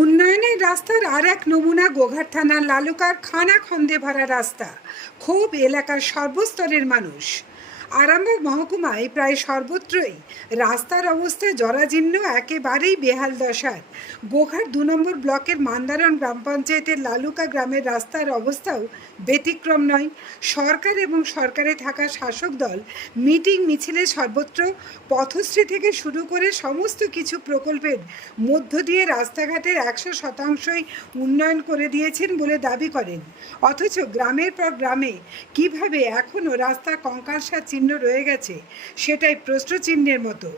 উন্নয়নের রাস্তার আর এক নমুনা গোঘাট থানার লালুকার খানা খন্দে ভরা রাস্তা। খুব এলাকার সর্বস্তরের মানুষ। আরামবাগ মহকুমায় প্রায় সর্বত্রই রাস্তার অবস্থা জরাজীর্ণ, একেবারেই বেহাল দশার গোঘাট দু নম্বর ব্লকের মান্দারণ গ্রাম পঞ্চায়েতের লালুকা গ্রামের রাস্তার অবস্থাও ব্যতিক্রম নয়। সরকার এবং সরকারে থাকা শাসক দল মিটিং মিছিলে সর্বত্র পথশ্রী থেকে শুরু করে সমস্ত কিছু প্রকল্পের মধ্য দিয়ে রাস্তাঘাটের একশো শতাংশই উন্নয়ন করে দিয়েছেন বলে দাবি করেন। অথচ গ্রামের পর গ্রামে কীভাবে এখনও রাস্তা কঙ্কালসার চিহ্ন রয়ে গেছে, সেটাই প্রশ্নচিহ্নের মতো।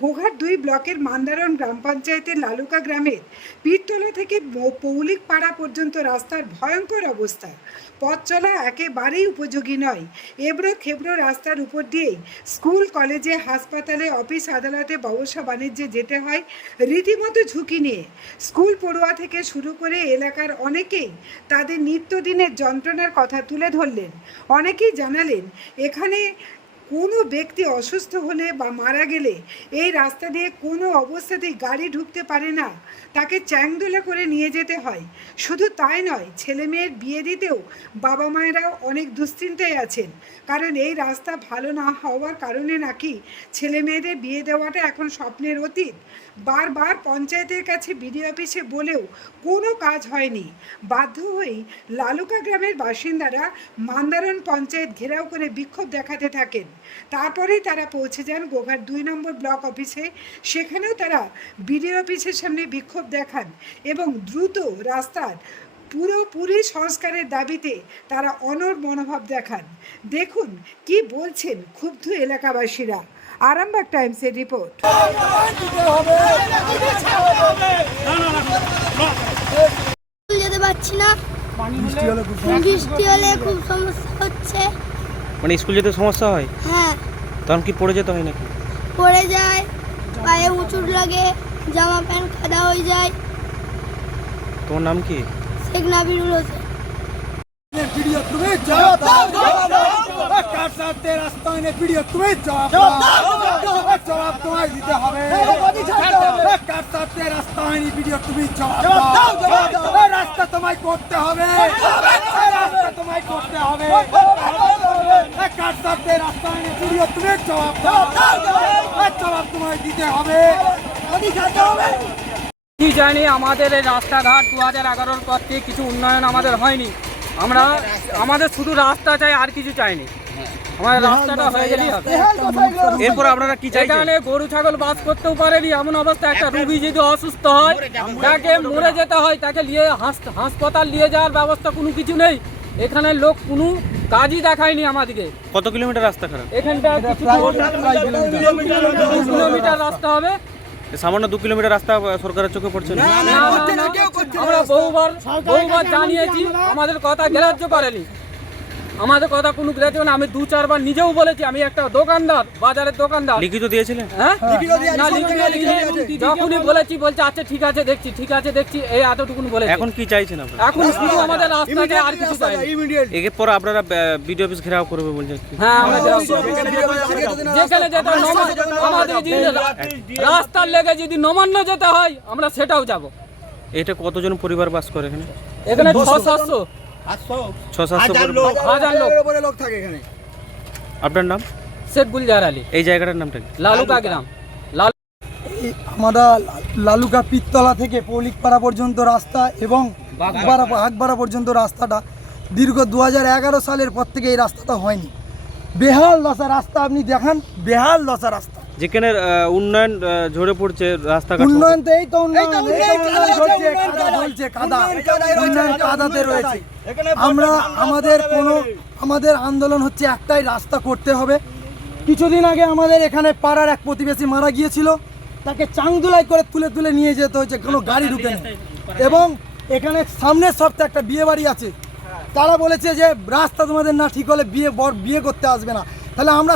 গোঘাট দুই ব্লকের মান্দারণ গ্রাম পঞ্চায়েতের লালুকা গ্রামের পীরতলা থেকে পৌলিক পাড়া পর্যন্ত রাস্তার ভয়ঙ্কর অবস্থা। পথ চলা একেবারেই উপযোগী নয়। এবড়ো খেবড়ো রাস্তার উপর দিয়েই স্কুল, কলেজে, হাসপাতালে, অফিস, আদালতে ব্যবসা, বাণিজ্যে যেতে হয় রীতিমতো ঝুঁকি নিয়ে। স্কুল পড়ুয়া থেকে শুরু করে এলাকার অনেকেই তাদের নিত্যদিনের যন্ত্রণার কথা তুলে ধরলেন। অনেকেই জানালেন, এখানে কোনো ব্যক্তি অসুস্থ হলে বা মারা গেলে এই রাস্তা দিয়ে কোনো অবস্থাতেই গাড়ি ঢুকতে পারে না। তাকে চ্যাংদোলা করে নিয়ে যেতে হয়। শুধু তাই নয়, ছেলে মেয়ের বিয়ে দিতেও বাবা মায়েরাও অনেক দুশ্চিন্তায় আছেন। কারণ এই রাস্তা ভালো না হওয়ার কারণে নাকি ছেলে মেয়েদের বিয়ে দেওয়াটা এখন স্বপ্নের অতীত। বারবার পঞ্চায়েতের কাছে বিডিও অফিসে বলেও কোনো কাজ হয়নি। বাধ্য হয়েই লালুকা গ্রামের বাসিন্দারা মান্দারণ পঞ্চায়েত ঘেরাও করে বিক্ষোভ দেখাতে থাকেন। তারপরেই তারা পৌঁছে যান গোঘাট দুই নম্বর ব্লক অফিসে। সেখানেও তারা বিডিও অফিসের সামনে বিক্ষোভ দেখান এবং দ্রুত রাস্তার পুরোপুরি সংস্কারের দাবিতে তারা অনর মনোভাব দেখান। দেখুন কি বলছেন ক্ষুব্ধ এলাকাবাসীরা। আরামবাগ টাইমসের রিপোর্ট। যেতে পারছি না। বৃষ্টি হলে খুব সমস্যা হচ্ছে। মানে স্কুল যেতে সমস্যা হয়? হ্যাঁ। তখন কি পড়ে যেতে হয় নাকি? পড়ে যায় পায়ে উঁচুট লাগে জামা প্যান্ট কাদা হয়ে যায়। তোমার নাম কি? শেখ নাবিরুল হোসেন। ভিডিও তুমি জবাব দাও। জবাব দাও কার সাথে রাস্তায় নে ভিডিও তুমি জবাব দাও। জবাব তোমায় দিতে হবে। কার সাথে রাস্তায় নে ভিডিও তুমি জবাব দাও। রাস্তা তোমায় করতে হবে রাস্তা তোমায় করতে হবে কার সাথে রাস্তায় নে তুমি জবাব দাও। জবাব তোমায় দিতে হবে। কি জানি আমাদের এই রাস্তাঘাট দু হাজার এগারোর পর থেকে কিছু উন্নয়ন আমাদের হয়নি। আমরা আমাদের শুধু রাস্তা চাই আর কিছু চাইনি। আমাদের রাস্তাটা হয়ে গেলেই হবে। এরপর আপনারা কি চাই এখানে গরু ছাগল বাস করতেও পারেনি এমন অবস্থা। একটা রুগী যদি অসুস্থ হয় তাকে মরে যেতে হয় তাকে নিয়ে হাস- হাসপাতাল নিয়ে যাওয়ার ব্যবস্থা কোনো কিছু নেই। এখানে লোক কোনো কাজই দেখায়নি আমাদেরকে। কত কিলোমিটার রাস্তা খারাপ? এখানটা দু কিলোমিটার। রাস্তা হবে। সামান্য দু কিলোমিটার রাস্তা সরকারের চোখে পড়ছে না, আমরা বহুবার বহুবার জানিয়েছি আমাদের কথা গ্রাহ্য করেনি। আমাদের কথা কোনো গ্রাহ্য না। আমি দু চারবার নিজেও বলেছি আমি একটা দোকানদার বাজারের দোকানদার। লিখিত দিয়েছিলেন? হ্যাঁ? না, যখনই বলেছি বলছে আচ্ছা ঠিক আছে দেখছি ঠিক আছে দেখছি। এই এতটুকুন বলে এখন কি চাইছেন আপনারা? এখন শুধু আমাদের রাস্তাতে আর কিছু চাই। এরপর আপনারা বিডিও অফিস ঘেরাও করবে বলছেন হ্যাঁ আমরা যেখানে যেতে আমাদের যদি রাস্তার লেগে যদি নবান্ন যেতে হয় আমরা সেটাও যাব। এটা কতজন পরিবার বাস করে এখানে? এখানে ছ সাতশো ছ সাতশো পরিবার হাজার লোক। আপনার নাম? শেখ গুলজার আলী। এই জায়গাটার নামটা কি? লালুকা গ্রাম। আমরা লালুকা পিত্তলা থেকে পৌলিকপাড়া পর্যন্ত রাস্তা এবং হাকবাড়া পর্যন্ত রাস্তাটা দীর্ঘ দু হাজার এগারো সালের পর থেকে এই রাস্তাটা হয়নি। বেহাল দশা রাস্তা আপনি দেখান। বেহাল দশা রাস্তা। যেখানে উন্নয়ন ঝরে পড়ছে রাস্তাঘাট উন্নয়ন তো এই তো উন্নয়ন এই তো উন্নয়ন চলছে কাদা চলছে কাদা। উন্নয়ন কাদাতে রয়েছে। আমরা আমাদের কোনো আমাদের আন্দোলন হচ্ছে একটাই রাস্তা করতে হবে। কিছুদিন আগে আমাদের এখানে পাড়ার এক প্রতিবেশী মারা গিয়েছিল। তাকে চাংদুলাই করে তুলে তুলে নিয়ে যেতে হয়েছে কোনো গাড়ি ঢুকে নেই। এবং এখানে সামনের সপ্তাহে একটা বিয়ে বাড়ি আছে। তারা বলেছে যে রাস্তা তোমাদের না ঠিক হলে বিয়ে বর বিয়ে করতে আসবে না। তাহলে আমরা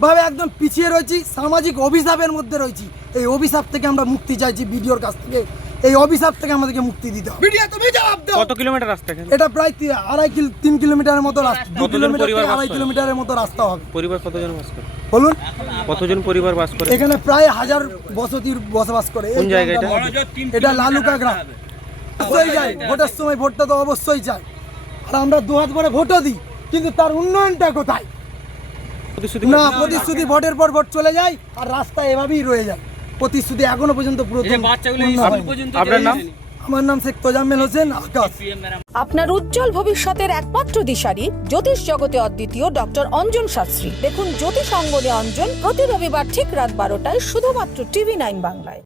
সামাজিকভাবে একদম পিছিয়ে রয়েছি সামাজিক অভিশাপের মধ্যে রয়েছি। এই অভিশাপ থেকে আমরা মুক্তি চাইছি বিডিওর কাছ থেকে। এই অভিশাপ থেকে আমাদেরকে মুক্তি দিতে হবে। ভিডিও তুমি জবাব দাও। কত কিলোমিটার রাস্তা এটা প্রায় আড়াই কিলো তিন কিলোমিটারের মতো রাস্তা। দু কিলোমিটার থেকে আড়াই কিলোমিটারের মতো রাস্তা হবে। পরিবার কতজন বাস করে? বলুন? কতজন পরিবার বাস করে? এখানে প্রায় হাজার বসতির বসবাস করে। এই কোন জায়গা এটা? এটা লালুকা গ্রাম। অবশ্যই যাই ভোটের সময় ভোটটা তো অবশ্যই চাই আর আমরা দু হাত ভরে ভোটও দিই কিন্তু তার উন্নয়নটা কোথায়? প্রতিশ্রুতি না প্রতিশ্রুতি ভোটের পর ভোট চলে যায় আর রাস্তা এভাবেই রয়ে যায়। প্রতিশ্রুতি এখনও পর্যন্ত পুরো আপনার নাম? আমার নাম শেখ তোজাম্মেল হোসেন আকাশ। আপনার উজ্জ্বল ভবিষ্যতের একমাত্র দিশারি জ্যোতিষ জগতে অদ্বিতীয় ডক্টর অঞ্জন শাস্ত্রী। দেখুন জ্যোতিষ অঙ্গনে অঞ্জন প্রতি রবিবার ঠিক রাত বারোটায় শুধুমাত্র টিভি নাইন বাংলায়।